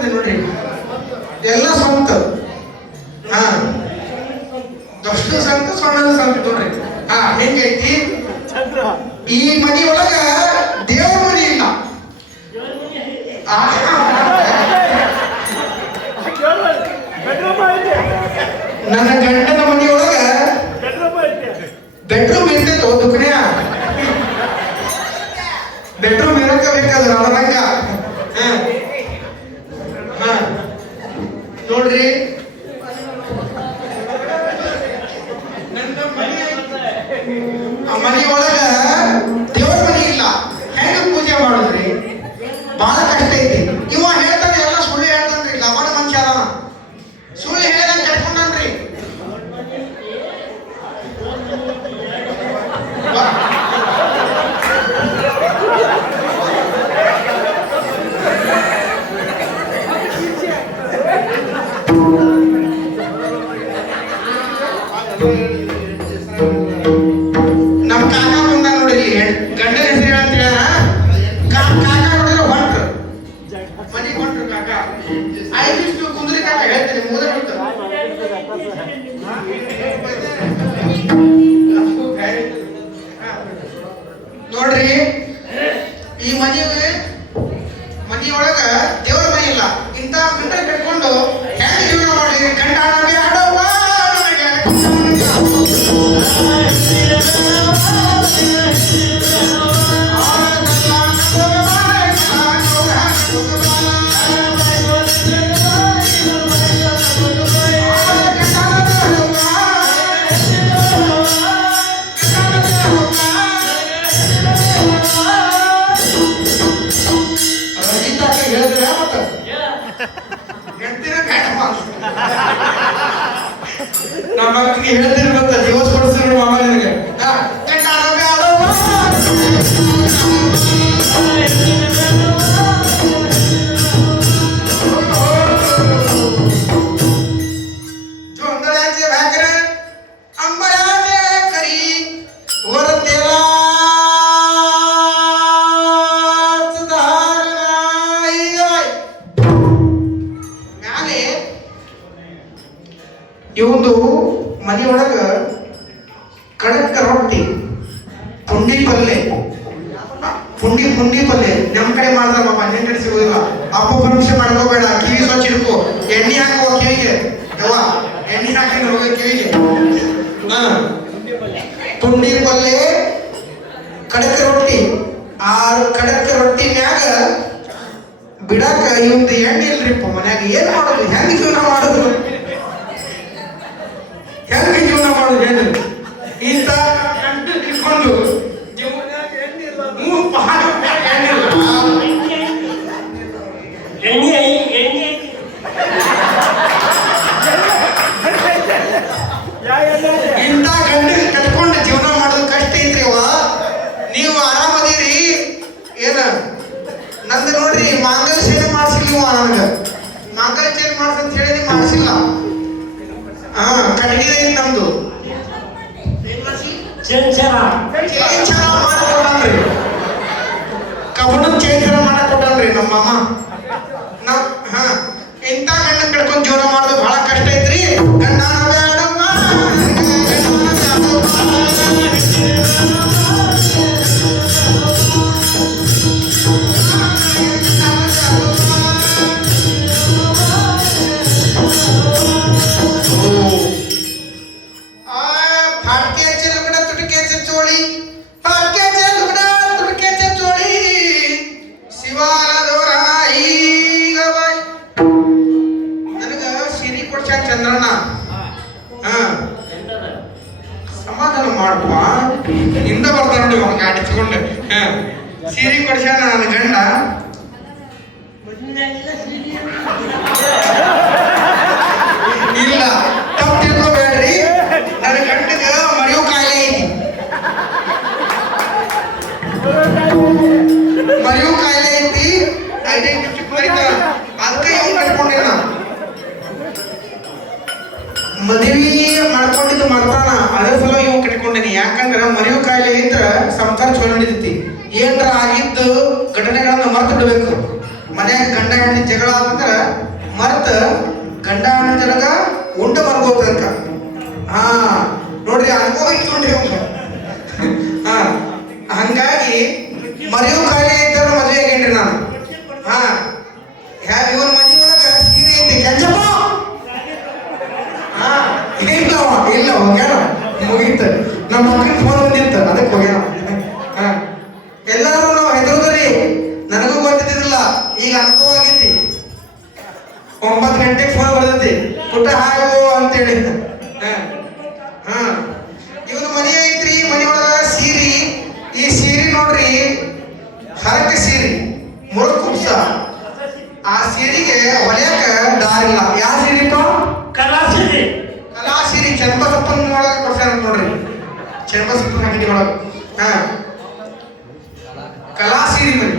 ಆಗ್ತದೆ ನೋಡ್ರಿ ಎಲ್ಲ ಸ್ವಂತ. ಹಾ. ದಷ್ಟು ಸಂತ, ಸಣ್ಣದ ಸಂತ ನೋಡ್ರಿ. ಹಾ ಹೆಂಗೈತಿ ಈ ಮನಿ ಒಳಗ ದೇವ್ರ ಮನಿ ಇಲ್ಲ. ನನ್ನ ಗಂಡನ ಮನೆಯೊಳಗ ಬೆಡ್ರೂಮ್ ಇರ್ತೈತೆ ದುಃಖನ್ಯ ಬೆಡ್ರೂಮ್ ಇರಕ ಬೇಕಾದ್ರ ಅದರಂಗ ಹಾ. ಹಾ. ನೋಡ್ರಿ ನೋಡ್ರಿ ನಮ್ಮ ಕಡೆ ಪರೀಕ್ಷೆ ಮಾಡ್ಕೋಬೇಡ ಕಿವಿ ಸ್ವಚ್ಛ ಇರ್ಕೋ ಎಣ್ಣೆ ಹಾಕುವ ಕಿವಿಗೆ. ಎಣ್ಣೆ ಹಾಕಿ ಹೋಗ ಕಿವಿಗೆ? ತುಂಡಿ ಪಲ್ಲೆ ಕಡಕ ರೊಟ್ಟಿ. ಆ ಕಡಕ ರೊಟ್ಟಿ ಮ್ಯಾಗ ಬಿಡಾಕ ಇವಂದು ಎಣ್ಣೆ ಇಲ್ರಿಪ್ಪ ಮನ್ಯಾಗ. ಏನ್ ಮಾಡೋದು? ಹೆಂಗ್ ಜೀವನ ಮಾಡೋದು? ಹೆಂಗ್ ಜೀವನ ಮಾಡೋದು ಹೇಳಿ? ಇಂಥ ಗಂಟು ಮಾಂಗಲ್ಯ ಸೇವೆ ಮಾಡ್ಸಂತ ಹೇಳಿ ಮಾಡಿಸಿಲ್ಲ ಹಾ ಕಟ್ಟಿಗೆ ಐತಿ ನಮ್ದು. ಚಂಚಲ ಚೇಂಜ್ ಮಾಡ್ಕೊಟ್ಟಾನ್ರಿ ಮಾಡಕ್ ಕೊಟ್ಟಾನ್ರಿ ನಮ್ಮ ಮಾಮ ನಾ ಹಾ ಇಂಥ ಗಂಡ ಕಡ್ಕೊಂಡ್ ಜೀವನ ಮಾಡೋದು ಬಹಳ ಕಷ್ಟ. ಕೊಡ್ಸ್ಯಾನ ಚಂದ್ರಣ್ಣ ಸಮಾಧಾನ ಮಾಡುವ? ಹಿಂದ ಬರ್ತಾನ ನೋಡಿ ಅವ್ನ ಗಾಡಿ ತಗೊಂಡು ಸೀರೆ ಕೊಡ್ಸ್ಯಾನ ನನ್ನ ಗಂಡ? ಇಲ್ಲ. ತಪ್ಪು ತಿಳ್ಕೊಬೇಡ್ರಿ ನನ್ನ ಗಂಡಗ ಮರೆಯೋ ಕಾಯಿಲೆ ಐತಿ ಮರೆಯೋ ಕಾಯಿಲೆ ಐತಿ. ಐಡೆಂಟಿಟಿ ಯಾಕಂದ್ರ ಮರೆಯೋ ಕಾಯಿಲೆ ಇದ್ರ ಸಂಸಾರ ಚಲೋ ನಡೀತೈತಿ ಏನ್ರ ಆಗಿದ್ದು ಘಟನೆಗಳನ್ನ ಮರ್ತು ಬಿಡಬೇಕು ಮನ್ಯಾಗ ಗಂಡ ಹೆಂಡತಿ ಜಗಳ ಆದ್ರ ಮರ್ತ ಗಂಡ ಹೆಂಡತಿಯೊಳಗ ಉಂಡ ಮರ್ಗೋತಂಕ. ಹಾ, ನೋಡ್ರಿ ಅನುಭವ ಇಟ್ಕೊಂಡ್ರಿ ಹಾ, ಹಂಗಾಗಿ ಮರೆಯೋ ಕಾಯಿಲೆ ಇದ್ದಾಗ ಮದುವೆ ಆಗೇನ್ರಿ ನಾನು ಹಾ ಯಾ ಇವನ ಮನೆ ಒಳಗ ಸೀರೆ ಐತಿ ಕೆಂಚಪ್ಪ ಹಾ ಇಲ್ಲ ಅವ, ಇಲ್ಲ ಹೋಗ್ಯಾನ ಮುಗೀತ ನಮ್ಮ ಮಕ್ಕಳಿಗೆ ಫೋನ್ ಬಂದಿತ್ತ ಅದಕ್ಕೆ ಹೋಗ್ಯಾನ ಹಾ ಎಲ್ಲಾರು ನಾವು ಹೆದರುದ್ರಿ ನನಗೂ ಗೊತ್ತಿದ್ದಿಲ್ಲ ಈಗ ಅನುಕೂಲವಾಗೈತಿ ಒಂಬತ್ತು ಗಂಟೆಗೆ ಫೋನ್ ಬರ್ತೈತಿ. ಪುಟ್ಟ ಹಾಗೋ ಅಂತೇಳಿ. ಹಾ ಇವನು ಮನೆ ಐತ್ರಿ ಮನೆಯೊಳಗ ಸೀರಿ. ಈ ಸೀರೆ ನೋಡ್ರಿ ಹರಕೆ ಸೀರೆ ಮುರುಕ್ ಆ ಸೀರೆಗೆ ಹೊಲಿಯಕ ದಾರಿಲ್ಲ ಯಾವ ಸೀರೆಪ್ಪ ಕಲಾಸಿದೆ ಕಲಾ ಸೀರೆ. ಚಂಬಸಪ್ಪನ ಒಳಗೆ ಕೊಡ್ತಾರ ನೋಡ್ರಿ. ಚಂಬಸಪ್ಪನ ಅಂಗಡಿ ಒಳಗೆ ಹಾ. ಕಲಾ ಸೀರೆ ಮನೆ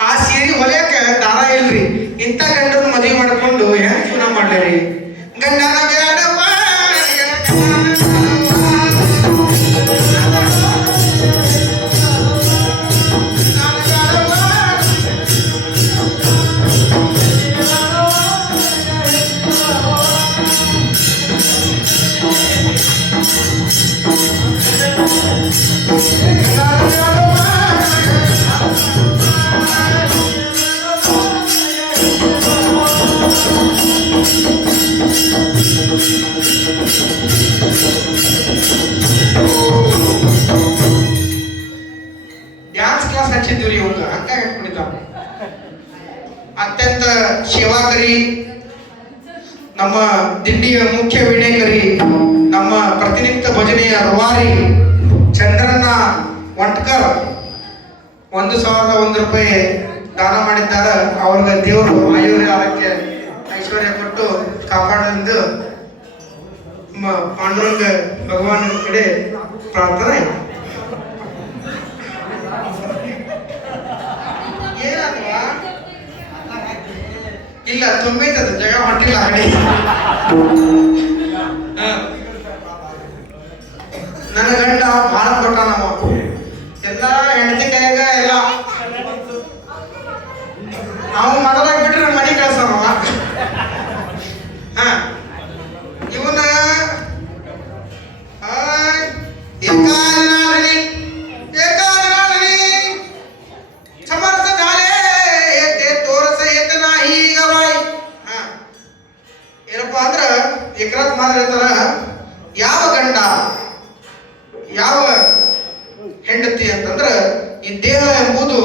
ಆ ಸೀರೆ ಹೊಲಿಯಕ ದಾರ ಇಲ್ರಿ ಇಂಥ ಗಂಡನ ಮದುವೆ ಮಾಡ್ಕೊಂಡು ಹೆಂಗ್ ಜೀವನ ಮಾಡ್ಲಿ ಗಂಡನ ಹಚ್ಚಿದ್ವಿ ಇವಾಗ ಅಂತ ಹಾಕೊಂಡಿದ್ದ ಅತ್ಯಂತ ಸೇವಾಕರಿ ನಮ್ಮ ದಿಂಡಿಯ ಮುಖ್ಯ ವಿಣೇಕರಿ, ನಮ್ಮ ಪ್ರತಿನಿತ್ಯ ಭಜನೆಯ ರೂವಾರಿ ಚಂದ್ರನ ವಂಟ್ಕರ್ ಒಂದು ಸಾವಿರದ ಒಂದು ರೂಪಾಯಿ ದಾನ ಮಾಡಿದ್ದಾರೆ ಅವ್ರಿಗೆ ದೇವರು ಆಯುರ್ಯ ಆರೋಗ್ಯ ಐಶ್ವರ್ಯ ಕೊಟ್ಟು ಕಾಪಾಡಲೆಂದು ನಮ್ಮ ಪಾಂಡುರಂಗ ಭಗವಾನ್ ಕಡೆ ಪ್ರಾರ್ಥನೆ ಇಲ್ಲ ತುಂಬೈತದ ಜಗ ಮಾಡಿಲ್ಲ ಹಣಿ ನನ್ನ ಗಂಡ ಭಾಳ ಕೊಟ್ಟ ನಮ್ಮ ಎಲ್ಲ ಹೆಂಡತಿ ಕೈಯಾಗ ಎಲ್ಲ. ಅವ ಮೊದಲಾಗ ಏಕರಾತ್ ಮಾತ್ರ ಹೇಳ್ತಾರ, ಯಾವ ಗಂಡ, ಯಾವ ಹೆಂಡತಿ ಅಂತಂದ್ರ ಈ ದೇಹ ಎಂಬುದು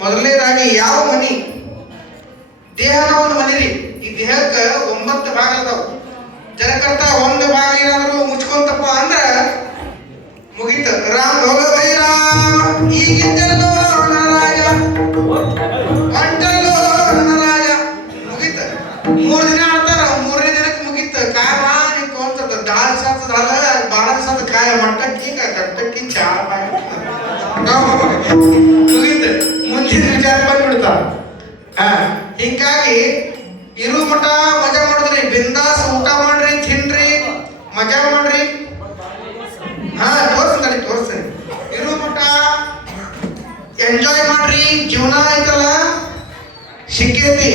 ಮೊದಲನೇದಾಗಿ ಯಾವ ಮನಿ? ದೇಹನ ಒಂದು ಮನಿ ರೀ ಈ ದೇಹಕ್ಕ ಒಂಬತ್ತು ಭಾಗ ಅದಾವ. ಜನಕರ್ತ ಒಂದು ಭಾಗ ಏನಾದ್ರು ಮುಚ್ಕೊಂತಪ್ಪ ಅಂದ್ರ ಮುಗೀತ. ರಾಮ್ ಭೋಗ ರಾಮ್ ಮುಗೀತ ಮುಂದಿನ ವಿಚಾರ ಬಂದ್ಬಿಡ್ತಾರ ಹಾ ಹಿಂಗಾಗಿ ಇರು ಮಠ, ಮಜಾ ಮಾಡಿದ್ರಿ. ಬಿಂದಾಸ್ ಊಟ ಮಾಡ್ರಿ, ತಿನ್ರಿ. ಮಜಾ ಮಾಡ್ರಿ. ಹಾ ತೋರಿಸ್ತಾನೆ ತೋರಿಸ್ತಾನೆ ಇರು ಮಠ ಎಂಜಾಯ್ ಮಾಡ್ರಿ. ಜೀವನ ಐತಲ್ಲ ಸಿಕ್ಕೈತಿ.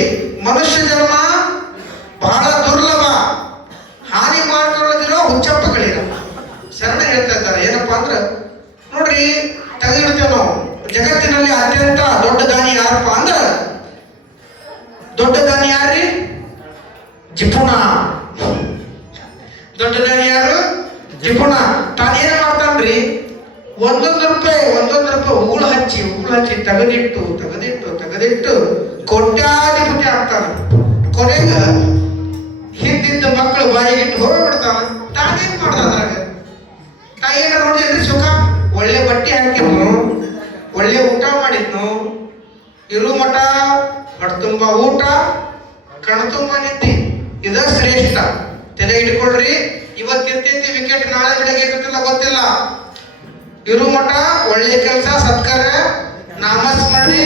ಜಿಪುಣ. ದೊಡ್ಡದಾಗಿ ಯಾರು? ಜಿಪುಣ. ತಾನು ಏನ್ ಮಾಡ್ತಾನ್ರಿ? ಒಂದೊಂದು ರೂಪಾಯಿ ಒಂದೊಂದು ರೂಪಾಯಿ ಹೂಳು ಹಚ್ಚಿ ಹೂಳು ಹಚ್ಚಿ ತೆಗೆದಿಟ್ಟು ತೆಗೆದಿಟ್ಟು ತೆಗೆದಿಟ್ಟು ಕೋಟ್ಯಾಧಿಪತಿ ಆಗ್ತಾನ. ಕೊನೆಗ ಹಿಂದಿದ್ದ ಮಕ್ಕಳು ಬಾಯಿಗಿಟ್ಟು ಹೋಗ್ಬಿಡ್ತಾನ ತಾನೇನ್ ಮಾಡ್ದ ಅದ್ರಾಗ? ತಾ ಏನ ನೋಡಿದ್ರಿ ಸುಖ? ಒಳ್ಳೆ ಬಟ್ಟೆ ಹಾಕಿದ್ನು? ಒಳ್ಳೆ ಊಟ ಮಾಡಿದ್ನು? ಇರು ಮಠ, ಹೊಟ್ಟೆ ತುಂಬ ಊಟ ತುಂಬಾ ನಿದ್ದೆ. ಇದ ಶ್ರೇಷ್ಠ. ತಲೆ ಇಟ್ಕೊಳ್ರಿ ಇವತ್ತಿರ್ತೈತಿ ವಿಕೆಟ್ ನಾಳೆ ಬೆಳಗ್ಗೆ ಇರ್ತಿಲ್ಲ ಗೊತ್ತಿಲ್ಲ. ಇರು ಮಠ, ಒಳ್ಳೆ ಕೆಲಸ, ಸತ್ಕಾರ, ನಾಮಸ್ಮರಣೆ,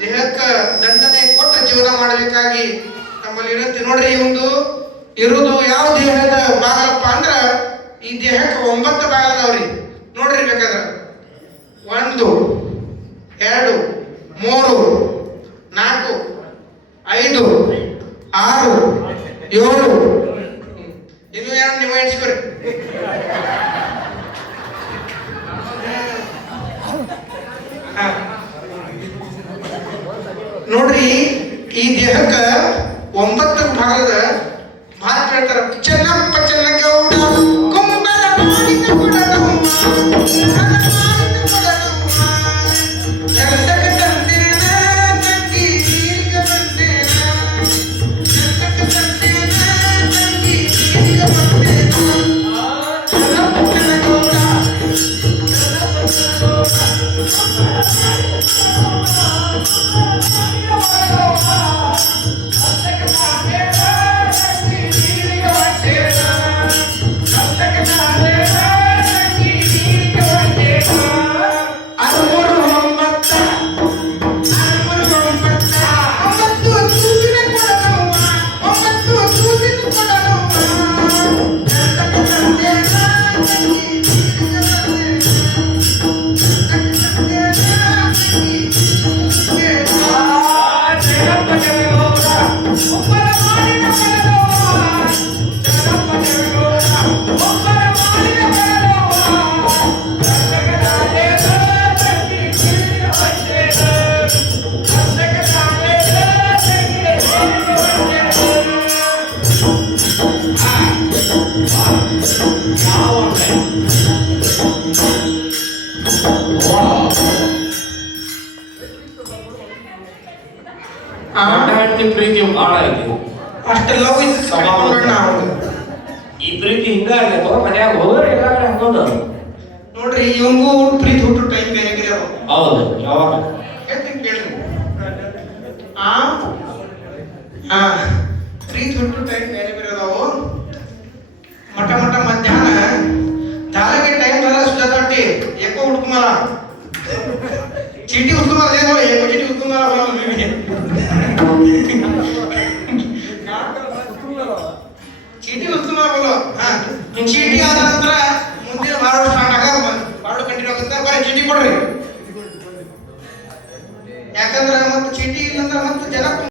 ದೇಹಕ್ಕೆ ದಂಡನೆ ಕೊಟ್ಟ ಜೀವನ ಮಾಡಬೇಕಾಗಿ ತಮ್ಮಲ್ಲಿ ಇರುತ್ತೆ. ನೋಡ್ರಿ ಒಂದು ಇರುವುದು ಯಾವ ದೇಹದ ಭಾಗಪ್ಪ ಅಂದ್ರ ಈ ದೇಹಕ್ಕೆ ಒಂಬತ್ತು ಭಾಗ ಅದಾವ್ರಿ ನೋಡ್ರಿ ಬೇಕಾದ್ರೆ. ಒಂದು, ಎರಡು, ಮೂರು, ನಾಲ್ಕು, ಐದು ಆರು ಏಳು. ಇನ್ನು ಯಾರು ನೀವು ಎಣಿಸ್ಕೊರಿ? ನೋಡ್ರಿ ಈ ದೇಹಕ್ಕ ಒಂಬತ್ತು ಗಂಡ ಹೆಂಡತಿ ಪ್ರೀತಿ ಭಾಳ ಐತಿ ಅಷ್ಟು ಲವ್ ಇದ್ದು ಸಾಕಾಗೋಣ ನಾವು. ಈ ಪ್ರೀತಿ ಹಿಂಗಾಗಿ ಮನ್ಯಾಗ ಹೋದ್ರೆ ಎಲ್ಲಾದ್ರೆ ಹಂಗೋದು? ನೋಡ್ರಿ ಇವಂಗೂ ಪ್ರೀತಿ ಹುಟ್ಟು ಟೈಪ್ ಬೇರೆ ಹೌದು ಯಾವಾಗ? ಹೇಳ್ತೀನಿ ಕೇಳ್ರಿ ಆ? ಆ ಪ್ರೀತಿ ಹುಟ್ಟು ಟೈಪ್